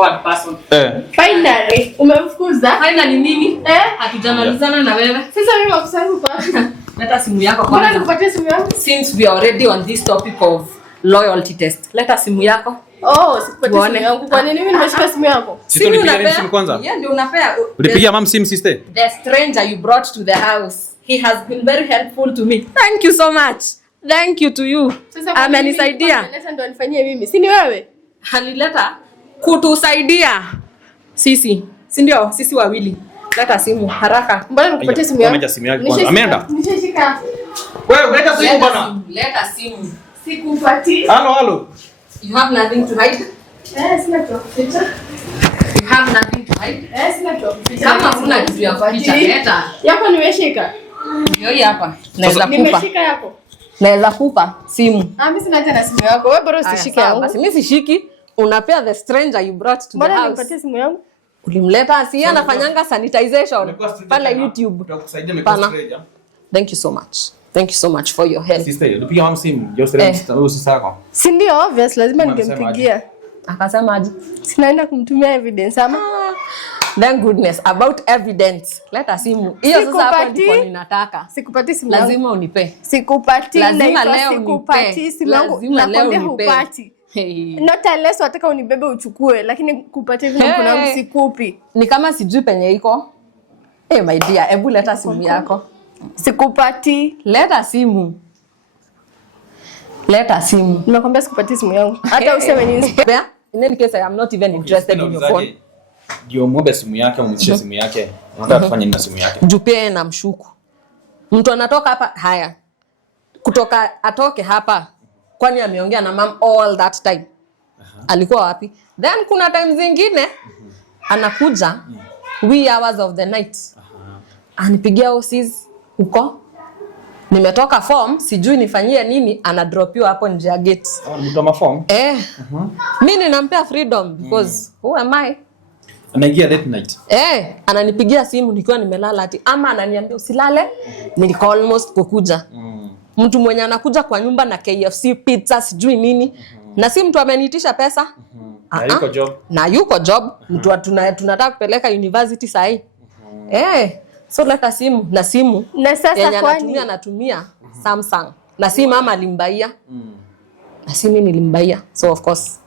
straightforward person. Finally, umemfukuza? Finally nini? Hatujamalizana na wewe. Sasa mimi nakusangu kwa. Leta simu yako kwanza. Mbona nikupatie simu yangu? Since we are already on this topic of loyalty test. Leta simu yako. Sikupatie simu yangu. Kwa nini mimi nimeshika simu yako? Sisi tulipigia simu kwanza. Yeah, ndio unapea. Ulipigia mom simu sister? The stranger you brought to the house. He has been very helpful to me. Thank you so much. Thank you to you. Amenisaidia. Leta ndo anifanyie mimi. Si ni wewe? Alileta kutusaidia. Sisi. Si ndio? Sisi wawili. Leta simu haraka. Mbona nikupatie simu yangu? Ameja simu yako kwanza. Ameenda? Nishashika. Wewe leta simu bwana. Leta simu. Sikupatie. Halo. You have nothing to hide? Sina kitu. You have nothing to hide? Sina kitu. Kama kuna kitu ya kuficha leta. Yako nimeshika. Ndio hii hapa. Naweza kupa. Nimeshika yako. Naweza kupa simu. Mimi sina hata na simu yako. Wewe bora usishike yangu. Basi mimi sishiki. Unapea the stranger you brought to the house. Mbona nipatie simu yangu? Ulimleta si anafanyanga sanitization pale YouTube. Tutakusaidia. Thank you so much. Thank you so much for your help. Sister, ulipigia mom simu. Yo sister, wewe sister yako. Si ndio obvious lazima ningempigia. Akasema aje? Sinaenda kumtumia evidence ama. Thank goodness about evidence. Leta simu. Hiyo sasa hapo ndipo ninataka. Sikupatii simu yangu. Lazima unipe. Sikupatii Lazima leo sikupatii simu yangu. Nakwambia hupati. Not unless wataka unibebe uchukue, lakini kupatia hivi mkono wangu sikupi. Ni kama sijui penye iko. My dear, hebu leta simu yako. Sikupati. Leta simu. Leta simu. Nimekwambia sikupatii simu yangu. Hata useme nini. In any case, I am not even interested in your phone. Ndio muombe simu yake, umwishie simu yake. Unataka kufanya nini na simu yake? Jupie na mshuku. Mtu anatoka hapa haya. Kutoka atoke hapa. Kwani ameongea na mom all that time. Alikuwa wapi? Then kuna time zingine anakuja wee hours of the night. Anipigia OCs huko. Nimetoka form, sijui nifanyie nini, anadropiwa hapo nje ya gate. Mtoma form? Mimi ninampea freedom because who am I? Anaingia that night. Ananipigia simu nikiwa nimelala ati ama ananiambia usilale, nilikuwa almost kukuja. Mtu mwenye anakuja kwa nyumba na KFC pizza sijui nini na si mtu ameniitisha pesa. Na yuko job. Na yuko job. Mtu tunataka kupeleka university sahi. So leta simu na simu. Na sasa kwani anatumia Samsung. Na si mama alimbaia. Na si mimi nilimbaia. So of course.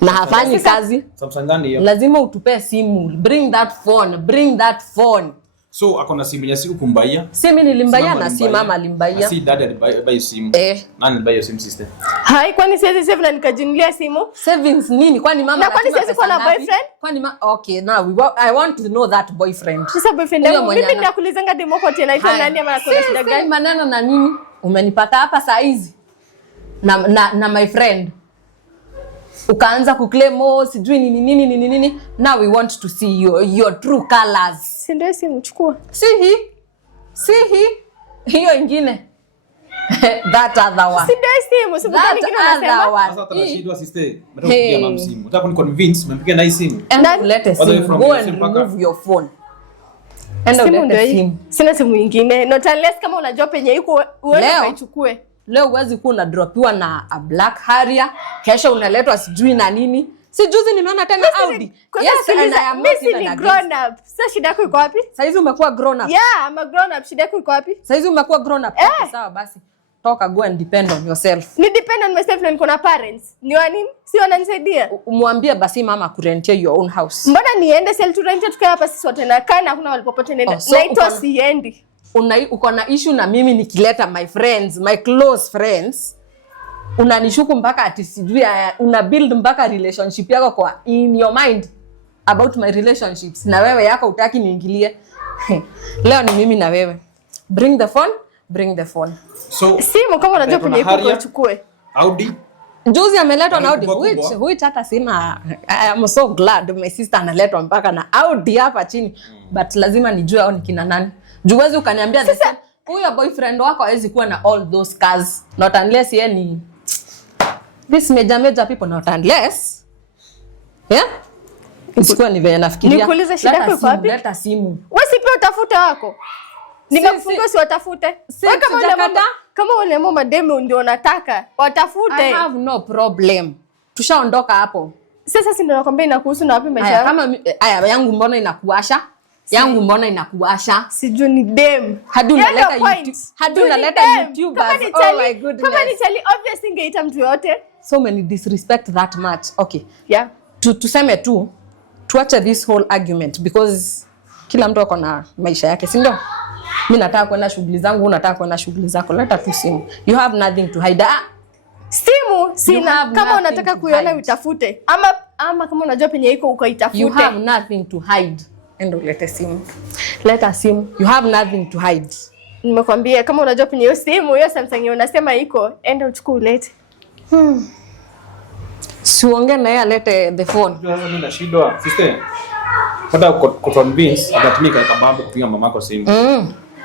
Na hafanyi kazi. Samsung gani hiyo? Lazima utupe simu. Bring that phone. Bring that phone. So akona simu ya siku kumbaia? Si mimi nilimbaia na si mama alimbaia. Si dad alibuy simu. Nani alibuy simu sister? Hai, kwani siwezi save na nikajinulia simu? Savings nini? Kwani mama kwani siwezi kuwa na boyfriend? Kwani okay, now I want to know that boyfriend. Sasa boyfriend wangu mimi nakulizanga demo kwa tena ito nani ama kuna shida gani? Maneno na nini? Umenipata hapa saa hizi. Na my friend. Ukaanza kuclaim sijui nini. Now we want to see your true colors. Si ndio simu chukua. Si hii. Hiyo ingine. That other one. Si ndio simu, sikutani kile unasema. Sasa tunashindwa sister. Mtakupigia mama simu. Unataka kuniconvince umempigia na hii simu. And let simu. Go and remove your phone. Simu ndio hii. Sina simu nyingine. Not unless kama unajua penye iko uende kaichukue. Leo huwezi kuwa unadropiwa na a black harrier, kesho unaletwa sijui na nini. Si juzi nimeona tena Audi. Yes, and I am not grown up. Sasa shida yako iko wapi? Sasa hizi umekuwa grown up. Yeah, I'm a grown up. Shida yako iko wapi? Sasa hizi umekuwa grown up. Sawa basi. Toka go and depend on yourself. Ni depend on myself na niko na parents. Ni wani? Si wananisaidia. Umwambie basi mama kurentie your own house. Mbona niende sell to rent tukae hapa sisi wote na kana hakuna walipopote nenda. Naitwa siendi. Uko na issue na mimi nikileta my friends, my close friends. Unanishuku mpaka ati sijui una build mpaka relationship yako kwa in your mind about my relationships. Na wewe yako utaki niingilie. Leo ni mimi na wewe. Bring the phone. So simu kama unajua penye iko chukue. Audi. Juzi ameletwa na Audi. Which hata sina. I am so glad my sister analetwa mpaka na Audi hapa chini. But lazima nijue au ni kina nani. Juwezi ukaniambia sasa huyo boyfriend wako hawezi kuwa na all those cars. Not unless yeye ni this major people, not unless isikuwa ni vile nafikiria. Nikuulize shida yako wapi? Leta simu. Wewe si pia utafute wako. Nimekufunga si watafute. Wewe kama wale mama demo ndio unataka, watafute. I have no problem. Tushaondoka hapo. Sasa si ndio nakwambia inakuhusu na wapi maisha yangu. Kama aya yangu mbona inakuasha? Yangu mbona inakuasha? Sijui ni dem. Hadi unaleta YouTube. Hadi unaleta YouTube. Oh my goodness. Kama ni chali obviously ingeita mtu yote. So many disrespect that much. Okay. Yeah. Tuseme tu tuache this whole argument because kila mtu ako na maisha yake, si ndio? Mimi nataka kwenda shughuli zangu, unataka kwenda shughuli zako. Leta tu simu. You have nothing to hide. Simu sina. Kama unataka kuiona utafute. Ama kama unajua penye iko ukaitafute. You have nothing to hide. Endo lete simu. Leta simu. You have nothing to hide. Nimekwambia kama unajua penye hiyo simu, hiyo Samsung unasema iko, enda uchukue ulete. Siongee na yeye alete the phone. Ndio mimi na shida. Sister. Hata convince atatumika kabambo kupiga mamako simu.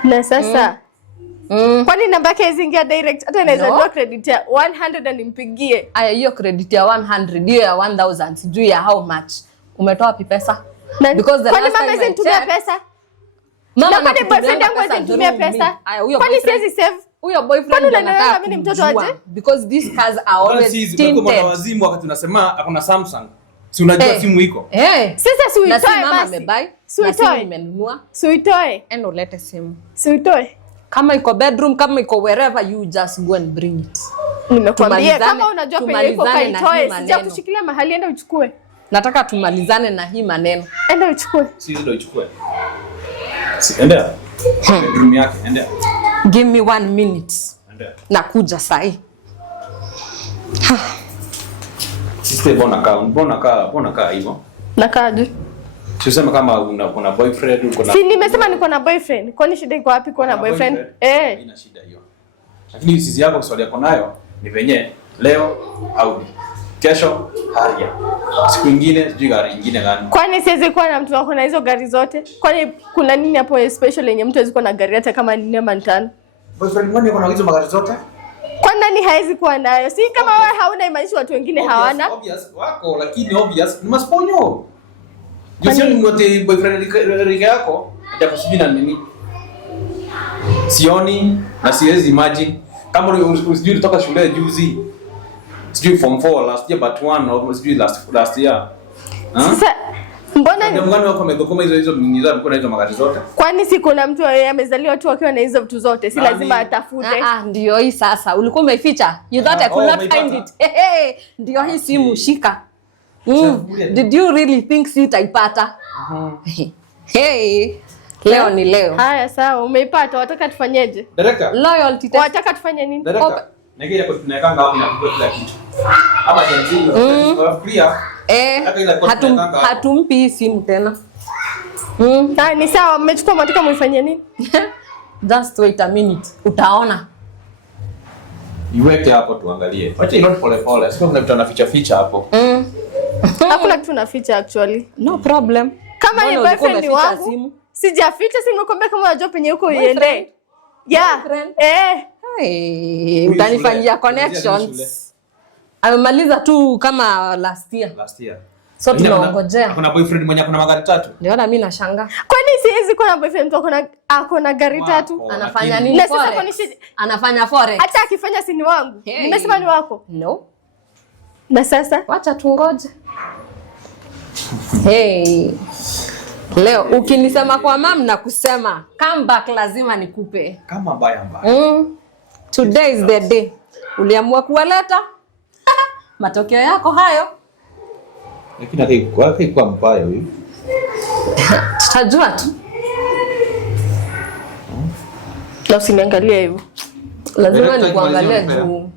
Na sasa kwani namba yake izingia direct hata inaweza ndio credit ya 100 nimpigie. Aya hiyo credit ya 100 hiyo ya 1000 sijui ya how much. Umetoa wapi pesa? Because the last time I tumia pesa. Mama na boyfriend yangu anatumia pesa. Kwani siwezi save? Huyo boyfriend anataka mimi mtoto aje? Because these cars are always tinted. Kwa wazimu wakati tunasema hakuna Samsung. Si unajua simu iko. Sasa si uitoe basi. Mama amebuy. Si uitoe. Nimenunua. Si uitoe. Endo lete simu. Si uitoe. Kama iko bedroom, kama iko wherever, you just go and bring it. Nimekwambia kama unajua penye iko kaitoe, sija kushikilia mahali, enda uchukue. Nataka tumalizane na hii maneno. Enda uchukue. Si ndio uchukue. Si enda. Bedroom yake, enda. Give me 1 minute. Enda. Nakuja sahi. Sister mbona kaa hivyo? Nakaaje? Tuseme kama una boyfriend uko na. Si nimesema niko na boyfriend. Kwani shida iko wapi kuwa na boyfriend? Ina shida hiyo. Lakini sisi yako swali yako nayo ni venye leo au kesho haria. Siku nyingine sijui gari nyingine gani. Kwani siwezi kuwa na mtu wako na hizo gari zote? Kwani kuna nini hapo special yenye mtu hawezi kuwa na gari hata kama ni 4 ama 5? Boyfriend mwani yuko na hizo magari zote? Kwa nani hawezi kuwa nayo? Si kama wewe hauna imaanisha watu wengine hawana. Obvious wako lakini obvious ni masponyo. Josio ni mwote boyfriend rika yako atakusubiri na nini? Sioni na siwezi imagine kama usijui kutoka shule juzi. Sijui form 4 last year but 1 au sijui last year. Sasa mbona ndio mgani wako amegokoma hizo mniza mko na hizo magari zote? Kwani si kuna mtu amezaliwa tu akiwa na hizo vitu zote, si lazima atafute. Ndio hii sasa. Ulikuwa umeficha. You thought I could not find it. Ndio hii simu shika. Did you really think sitaipata? Leo ni leo. Haya sawa, umeipata. Wataka tufanyeje? Director. Loyalty test. Wataka tufanye nini? Director. Nigea kwa tunawekanga hapo na kila kitu. Ama jenzi. Hatumpi simu tena. Ni sawa, mmechukua mtaka muifanyie nini? Just wait a minute. Utaona. Iweke hapo tuangalie. Wacha ino pole pole. Sio kuna vitu anaficha hapo. Hakuna kitu naficha actually. No problem. Kama ni boyfriend wangu. Sijaficha, si nimekwambia kama unajua penye uko iende. Yeah. Utanifanyia connections. Amemaliza tu kama last year. So tunaongojea. Kuna boyfriend mwenye kuna magari 3. Ndio na mimi nashangaa. Kwani siwezi kuwa na boyfriend mtu ako na gari 3? Anafanya nini? Na sasa kwani anafanya forex. Hata akifanya si ni wangu. Nimesema ni wako. No. Na sasa wacha tungoje. Leo ukinisema kwa mama na kusema come back lazima nikupe. Kama mbaya. Today is the day. Uliamua kuwaleta. Matokeo yako hayo. Lakini kwa mbaya huyu. Tutajua tu. Na usiniangalie hivyo. Lazima nikuangalie juu.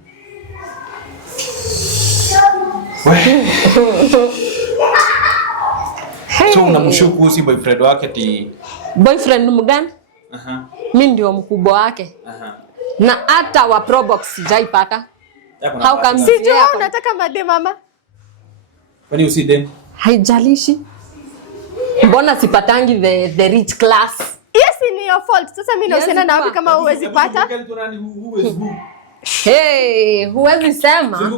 So unamshuku si boyfriend wake ti boyfriend mgani? Mimi ndio mkubwa wake. Na hata wa Probox sijaipata. How come sijui unataka made mama? Kwani usidem? Haijalishi. Mbona sipatangi the rich class? Yes, ni your fault. Sasa mimi naosena na wapi kama huwezi pata? Huwezi sema.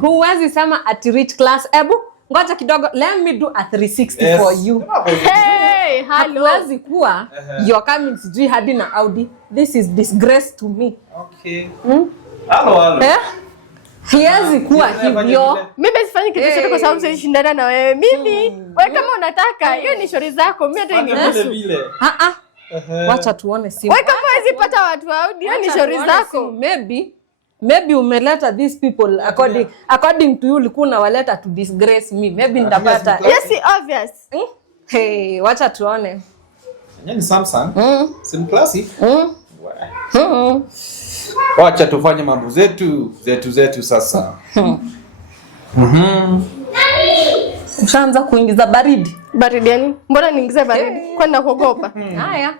Huwezi sema at rich class. Ebu ngoja kidogo. Let me do a 360 for you. Hello. Huwezi kuwa you're coming sijui hadi na Audi. This is disgrace to me. Okay. Hello. Hiezi kuwa hivyo. Mimi sifanyi kitu chochote kwa sababu sisi shindana na wewe. Mimi wewe kama unataka hiyo ni shauri zako. Mimi hata Vile vile. Wacha tuone simu. Wewe kama huwezi pata watu audio hiyo ni shauri zako. Maybe umeleta these people according to you ulikuwa unawaleta to disgrace me. Maybe ndapata. Yes, obvious. Hey, wacha tuone. Ni Samsung. Sim classic. Wacha tufanye mambo zetu sasa. Ushaanza kuingiza baridi. Baridi yani? Mbona niingize baridi? Kwa nini nakuogopa? Haya,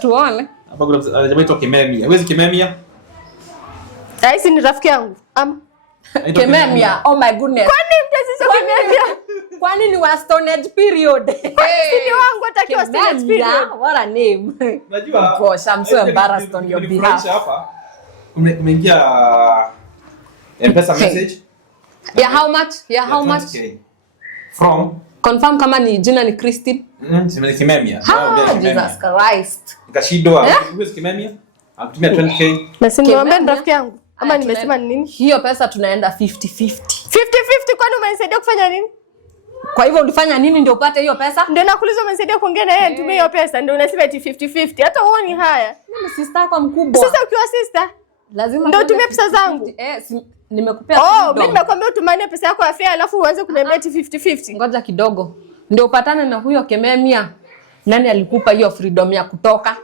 tuone. Hapa kuna jamaa Kimemia. Huwezi Kimemia? Aisi ni rafiki yangu. Kimemia. Oh my goodness. Kwani mtasiso Kimemia? Kwani ni wa Stone Age period? Kwani wangu atakiwa Stone Age period? What a name. Najua. Gosh, I'm so embarrassed on your behalf. Hapa. Umeingia M-Pesa message. Yeah, how much? How much? From Confirm kama ni jina ni Christine. Sema Kimemia. Jesus Christ. Nikashindwa. Huwezi Kimemia? Akutumia 20k. Na si niombe rafiki yangu. Ama nimesema ni nini? Hiyo pesa tunaenda 50-50. 50-50 kwani umenisaidia kufanya nini? Kwa hivyo ulifanya nini ndio upate hiyo pesa? Ndio nakuuliza umenisaidia kuongea na yeye nitumie hiyo pesa ndio unasema eti 50-50. Hata uone haya. Mimi sister yako mkubwa. Sasa ukiwa sister lazima ndio utumie pesa zangu. Nimekupea mimi nimekwambia utumanie pesa yako ya fare alafu uanze kuniambia eti 50-50. Ngoja kidogo. Ndio upatane na huyo Kimemia. Nani alikupa hiyo freedom ya kutoka?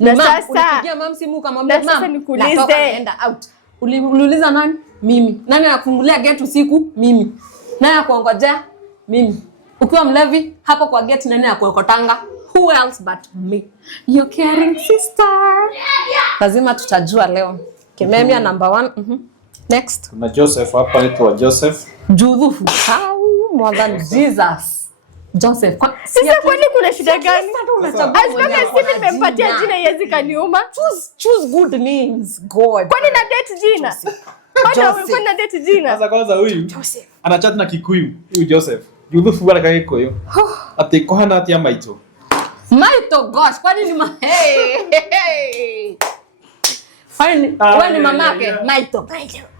Na sasa ulipigia mama simu kamwambia mama. Sasa nikuulize. Naenda out. Uliuliza nani? Mimi. Nani anakufungulia gate usiku? Mimi. Nani anakuongojea? Mimi. Ukiwa mlevi hapo kwa gate nani anakuokotanga? Who else but me? You caring sister. Lazima tutajua leo. Kimemia number 1. Next. Kuna Joseph hapa anaitwa Joseph. Judhufu. More than Jesus. Joseph. Sasa kwani kuna shida gani? Asipaka sisi nimempatia jina yezi kaniuma. Choose good names. God. Kwani na date jina? Kwani na date jina? Sasa kwanza huyu Joseph. Anachat na Kikuyu. Huyu Joseph. Judhufu bwana kage koyo. Ati kohana ati Maito. Maito gosh, kwani ni hey. Fine. Wewe ni mamake Maito.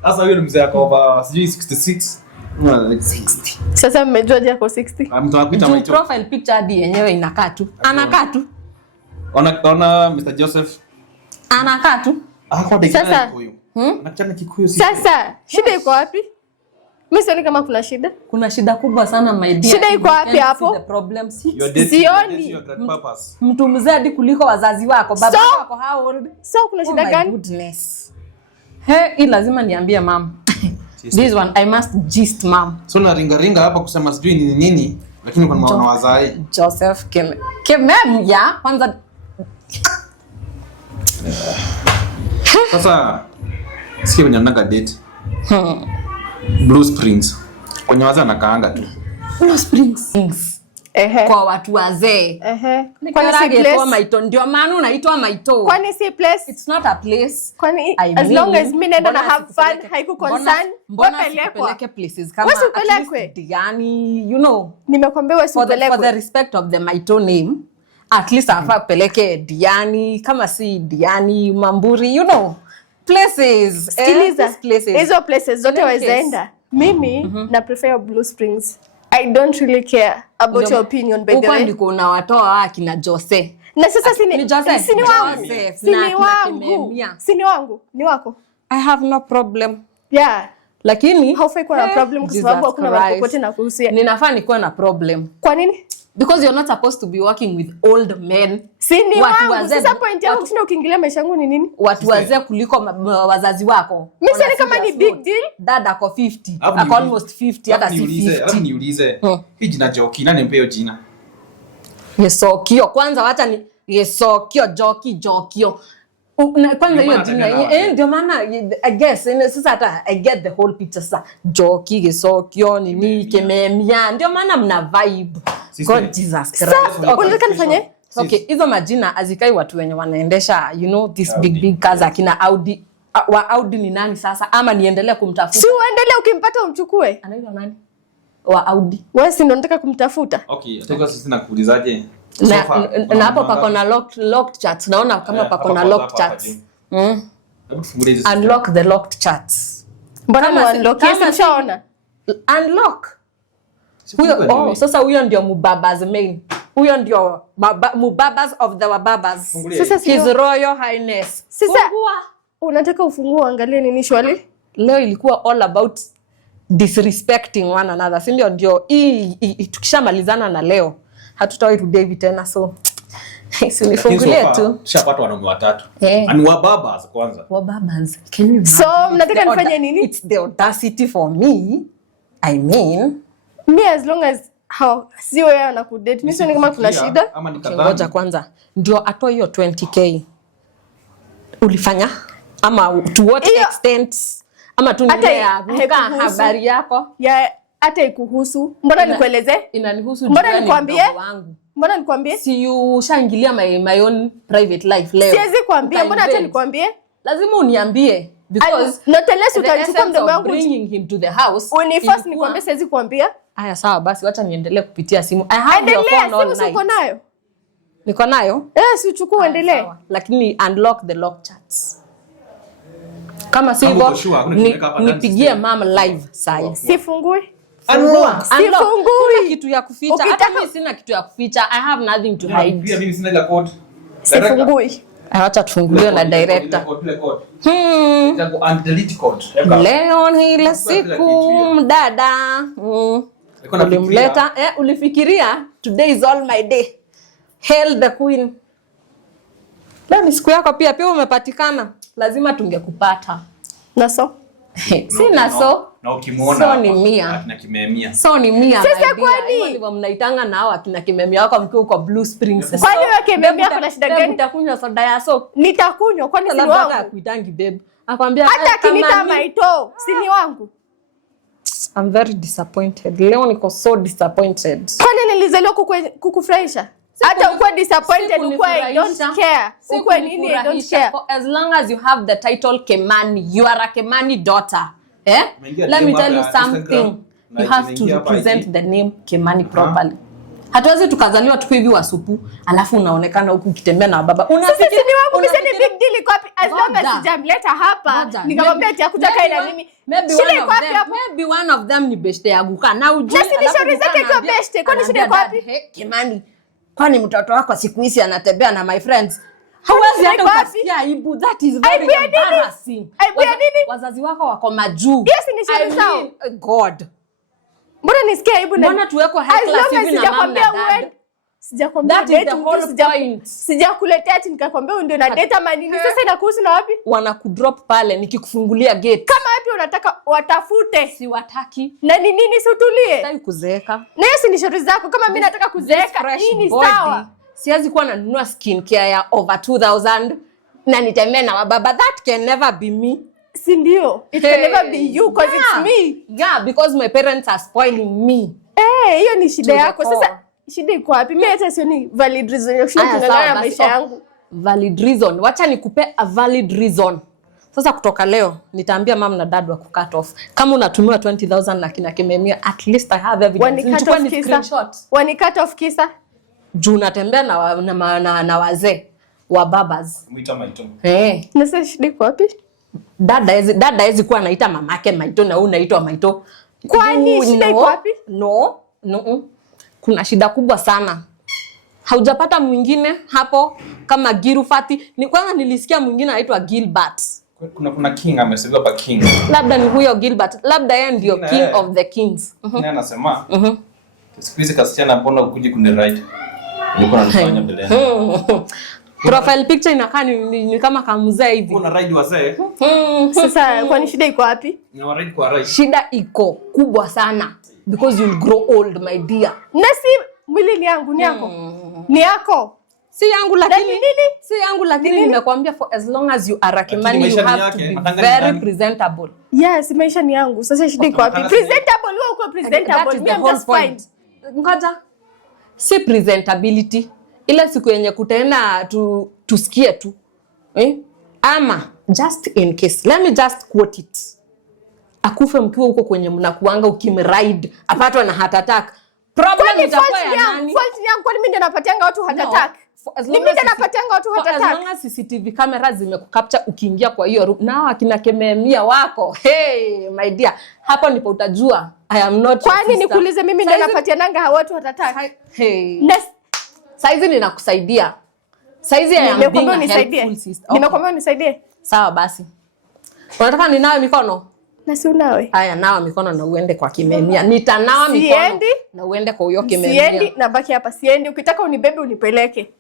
Sasa huyu ni mzee akova sijui 66. 60. Sasa mmejua je yako 60? Mtu anakuita Maito. Profile picture hadi yenyewe inakaa tu. Anakaa tu. Ona Mr. Joseph. Anakaa tu. Kwa dakika Kikuyu. Anachana Kikuyu sisi. Sasa shida iko wapi? Mimi sioni kama kuna shida. Kuna shida kubwa sana my dear. Shida iko wapi hapo? The problem sioni. Mtu mzee hadi kuliko wazazi wako. Baba wako how old? So kuna shida gani? Goodness. Hii lazima niambie mama. This one I must gist mom. So na ringa hapa kusema sijui nini lakini kwa maana wazai. Joseph Kimemia kwanza. Sasa sikia kwenye naga date. Blue Springs. Kwenye wazee anakaanga tu. Blue Springs. Kwa watu wazee. Kwani si place? Maito ndio maana unaitwa Maito. Kwani si place? It's not a place. Kwani as long as mimi naenda na have fun haiku concern. Mbona peleke places kama Diani, you know. Nimekwambia wewe usipeleke. For the respect of the Maito name, at least afa peleke Diani kama si Diani, Mamburi, you know. Places. Places. Hizo places zote wazaenda. Mimi na prefer Blue Springs. I don't really care about your opinion by the way. Uko ndiko unawatoa akina Jose. Na sasa sini wangu. Ni wako. I have no problem. Yeah. Lakini haufai kuwa na problem kwa sababu hakuna watu popote na kuhusia. Ninafaa nikuwa na problem. Kwa nini? Because you're not supposed to be working with old men. Sini wangu. Sasa point yangu kushinda ukiingilia maisha yangu ni nini? Watu wazee kuliko wazazi wako. Mimi sioni kama ni big deal. Dad ako 50. Ako almost 50 hata si 50. Alafu niulize. Hii jina Joki nani mpeo jina? Yesokio kwanza wacha ni Yesokio Jokio. Kwanza hiyo jina ndio maana I guess sasa hata I get the whole picture sasa. Joki Yesokio nini Kimemia ndio maana mna vibe. God Jesus Christ. Unataka nifanye? Okay, hizo majina azikai watu wenye wanaendesha you know this big cars akina Audi. Wa Audi ni nani sasa ama niendelee kumtafuta? Si uendelee ukimpata umchukue. Anaitwa nani? Wa Audi. Wewe si ndo unataka kumtafuta? Okay, nataka sisi nakuulizaje? Na hapo pako na locked chats. Naona kama pako na locked chats. Hebu tufungulie hizo. Unlock the locked chats. Mbona unlock? Mshaona? Unlock. Huyo sasa huyo ndio mubabas main. Huyo ndio mubabas of the babas. Sasa His Royal Highness. Sasa unataka ufungue angalie nini shwali? Leo ilikuwa all about disrespecting one another. Si ndio tukishamalizana na leo hatutawahi David tena, so sinifungulie tu. Tushapata wanaume watatu. Ani wababas kwanza. Wababas. Can you? So mnataka nifanye nini? It's the audacity for me. I mean, me as long as how sio yeye anakudate. Mimi sio kama kuna shida. Ngoja kwanza. Ndio atoe hiyo 20k. Ulifanya? Ama to what extent? Ama tu nile habari yako? Ya hata ikuhusu. Mbona nikueleze? Inanihusu. Mbona nikwambie? Mbona nikwambie? Si ushaingilia my own private life leo. Siwezi kuambia. Mbona hata nikwambie? Lazima uniambie because not unless utachukua mdomo wangu bringing him to the house. First nikwambie siwezi kuambia. Haya sawa basi wacha niendelee kupitia simu. I have your phone all night. Uko nayo? Niko nayo? Si uchukue endelee. Lakini unlock the lock chats. Kama sivyo nipigie mama live sasa. Sifungui. Sifungui kitu ya kuficha. Hata mimi sina kitu ya kuficha. I have nothing to hide. Pia mimi sina ile code. Sifungui. Acha tufungulie na director. Itago delete code. Leo ni ile siku mdada. Ulimleta ulifikiria today is all my day. Hail the queen. Leo ni siku yako pia umepatikana. Lazima tungekupata. Naso? Sina so. Na ukimuona so ni mia. Akina kimemia. So ni mia. Sasa kwani ndivyo mnaitanga nao akina kimemia wako mkiwa uko Blue Springs. Kwani wewe kimemia kuna shida gani? Nitakunywa soda ya so. Nitakunywa kwani si wangu? Hata kuitangi babe. Akwambia hata kinita maito si ni wangu. I'm very disappointed. Leo niko so disappointed. Kwani nilizaliwa kukufurahisha? Hata ukwe disappointed ukwe I don't care. Ukwe nini I don't care. For as long as you have the title Kimani, you are a Kimani daughter. Let me tell you something. You have to represent the name Kimani properly. Hatuwezi tukazaliwa tuko hivi wasupu, alafu unaonekana huku ukitembea na baba. Unafikiri ni wangu mseni big deal iko wapi? As long as sijamleta hapa, nikamwambia ati hakutaka ila mimi. Maybe one of them ni beshte yangu kana ujui. Na si shauri zake kwa beshte, kwani shida iko wapi? Kimani. Kwani mtoto wako siku hizi anatembea na my friends? Hawezi hata ukasikia aibu. That is very embarrassing. Aibu ya nini? Wazazi wako wako majuu. Yes, ni shauri zao. God. Mbona nisikia aibu na mbona tuweko high class hivi na mama na dad? Sijakwambia date mtu, sijakuletea ati nikakwambia ndio na date ama nini. Sasa inakuhusu na wapi? Wanakudrop pale nikikufungulia gate. Kama wapi unataka watafute? Si wataki. Na ni nini utulie? Sitaki kuzeeka. Na hiyo si ni shauri zako. Kama mimi nataka kuzeeka, hii ni sawa. Siwezi kuwa nanunua skincare ya over 2000 na nitembea na wababa. That can never be me. Si ndio? It can never be you because it's me. Yeah, because my parents are spoiling me. Hiyo ni shida yako. Sasa shida iko wapi? Mimi hata sioni valid reason ya kushindana na maisha yangu. Valid reason. Wacha nikupe a valid reason. Sasa kutoka leo nitaambia mama na dad wa kucut off. Kama unatumiwa 20000 na kina Kimemia, at least I have evidence. Nichukue ni screenshot. Wani cut off kisa? Juu natembea na wazee wa babas. Muita maito. Na sasa shida iko wapi? Dada hizi kuwa anaita mamake maito na unaitwa maito. Kwani shida iko wapi? No. Kuna shida kubwa sana. Haujapata mwingine hapo kama Girufati. Ni kwanza nilisikia mwingine anaitwa Gilbert. Kuna king ameseviwa pa king. Labda ni huyo Gilbert. Labda yeye ndio king of the kings. Nani anasema? Siku hizi kasichana mbona ukuje kuni right? Nilikuwa nanifanya mbele. Profile picture inakaa ni kama kamzee hivi. Kuna ride wazee. Sasa kwani shida iko wapi? Ni wa ride kwa ride. Shida iko kubwa sana because you'll grow old my dear. Na si mwili ni yangu, ni yako. Ni yako. Si yangu lakini si yangu lakini nimekuambia for as long as you are a Kimani you have to be very presentable. Yes, maisha ni yangu. Sasa shida iko wapi? Presentable, wewe uko presentable. Me I'm just fine. Ngoja. Si presentability. Ile siku yenye kutaenda tusikie tu. Ama just in case. Let me just quote it. Akufe mkiwa huko kwenye mnakuanga ukimride, apatwa na heart attack. Problem itakuwa ya nani? Fault yangu kwani mimi ndio napatianga watu heart attack. Mimi ndio napatianga watu heart attack. As long as CCTV camera zimekukapture ukiingia kwa hiyo room. Nao akina Kememia wako. Hey my dear, hapo ndipo utajua I am not. Kwani nikuulize mimi ndio napatiananga watu heart attack? Hey. Saizi ninakusaidia. Saizi I am being a helpful sister. Nimekwambia unisaidie. Sawa basi. Unataka ninawe mikono? Na si unawe. Haya, nawa mikono na uende kwa Kimemia. Nitanawa mikono. Siendi. Na uende kwa huyo Kimemia. Siendi, na baki hapa. Siendi. Ukitaka unibebe unipeleke.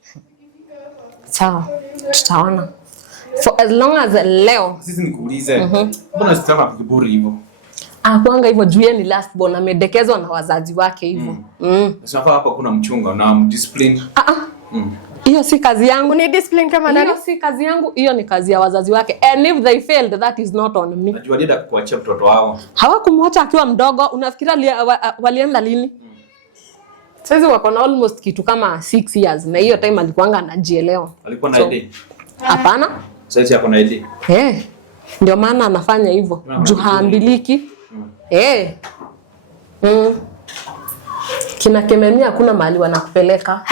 Sawa. Tutaona. For as long as leo. Sisi nikuulize. Mbona sitaka kukiburi hivyo? Kuanga hivyo juu ni last born, amedekezwa na wazazi wake hivyo. Sasa hapa kuna mchunga na discipline. Hiyo si kazi yangu. Ni discipline kama nani? Hiyo si kazi yangu, hiyo ni kazi ya wazazi wake. And if they failed, that is not on me. Najua dada kuachia mtoto wao. Hawakumwacha akiwa mdogo. Unafikiria walienda lini? Sasa wako na almost kitu kama 6 years. Na hiyo time alikuanga anajielewa. Alikuwa na ID? Hapana. Sasa yako na ID? Ndio maana anafanya hivyo. Juu haambiliki. Kina Kememia hakuna mahali wanakupeleka.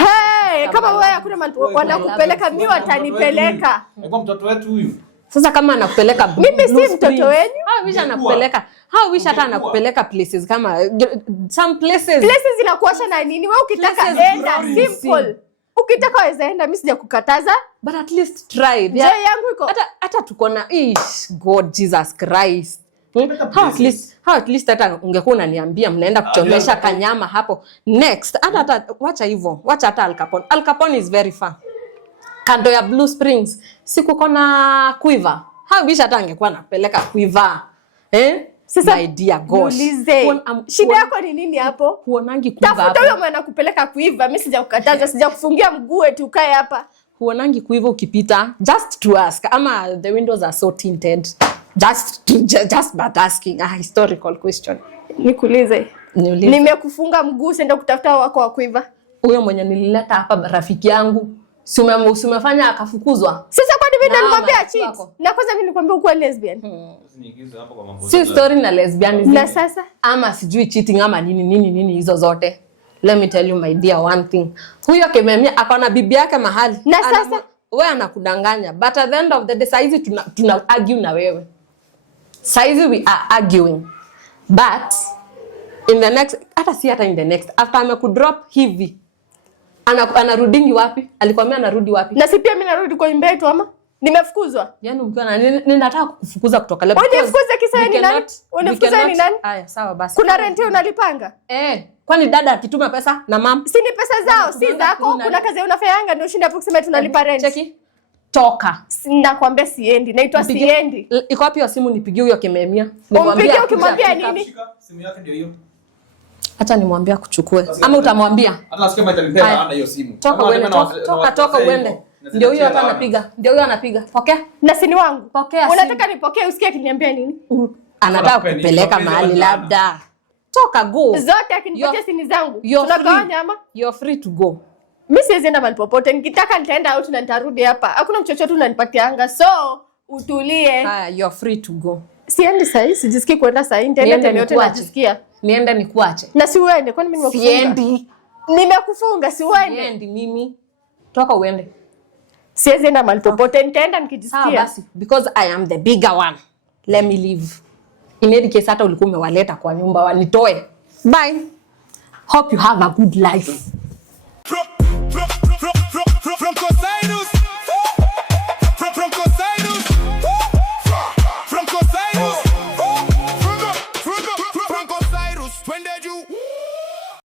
Kama wewe hakuna mahali wanakupeleka, mimi watanipeleka. Alikuwa mtoto wetu huyu. Sasa kama anakupeleka mimi si mtoto wenu. Wish anakupeleka. Wish hata anakupeleka places kama some places. Places zinakuosha na nini? Wewe ukitaka enda simple. Ukitaka waweza enda, mimi sija kukataza, but at least try. Jay yangu iko. Hata tuko na God Jesus Christ. How at least hata ungekuwa unaniambia mnaenda kuchomesha kanyama hapo next. Hata wacha hivyo. Wacha hata Al Capone. Al Capone is very far. Kando ya Blue Springs. Sikuko na Quiver. Wish hata angekuwa anapeleka Quiver. Sasa my dear gosh. Shida yako ni nini hapo? Huonangi Quiver. Tafuta huyo mwana kupeleka Quiver. Mimi sija kukataza, sija kufungia mguu eti ukae hapa. Huonangi Quiver ukipita just to ask ama the windows are so tinted. Just but asking a historical question. Nikuulize. Nimekufunga mguu senda kutafuta wako wa Quiver. Huyo mwenye nilileta hapa rafiki yangu. Si umefanya akafukuzwa. Sasa kwa nini nilimwambia cheat? Na kwanza mimi nilikwambia uko lesbian. Si story na lesbianism. Na sasa ama sijui cheating ama nini hizo zote. Let me tell you my dear one thing. Huyo Kememia akaona bibi yake mahali. Na sasa wewe anakudanganya. But at the end of the day saizi tuna argue na wewe. Saizi we are arguing. But in the next, hata in the next, after amekudrop hivi, anarudingi wapi? Alikwambia anarudi wapi? Na si pia mimi narudi kwa nyumba yetu ama? Nimefukuzwa? Yaani ukiona ninataka kukufukuza kutoka leo. Unifukuze kisa ni nani? Unifukuze ni nani? Haya, sawa basi. Kuna rent unalipanga? Kwani dada akituma pesa na mam? Si ni pesa zao, si zako. Kuna kazi unafanyanga ndio ushinda hapo kusema tunalipa rent. Cheki. Toka. Nakwambia siendi. Naitwa siendi. Iko wapi simu nipigie huyo Kememia? Nimwambie ukimwambia nini? Simu yake ndio hiyo. Acha nimwambia kuchukue. Ama utamwambia? Hata nasikia mimi nitanipea hana hiyo simu. Toka uende, toka uende. Ndio huyo hapa anapiga. Ndio huyo anapiga. Pokea. Na sini wangu. Pokea. Unataka nipokee usikie akiniambia nini? Anataka kupeleka mahali labda. Toka go. Zote akinipatia sini zangu. Tunagawanya ama? You're free to go. Mimi siwezi enda mahali popote. Nikitaka nitaenda out na nitarudi hapa. Hakuna mchochote unanipatianga. So, utulie. You're free to go. Siendi sasa, sijisikii kwenda sasa. Nitaenda yote najisikia. Niende nikuache. Na si uende, kwani mimi nimekufunga? Siendi. Nimekufunga, si uende. Siendi mimi. Toka uende. Siwezi enda mahali popote, nitaenda nikijisikia. Basi, because I am the bigger one. Let me leave. In any case hata ulikuwa umewaleta kwa nyumba wanitoe. Bye. Hope you have a good life.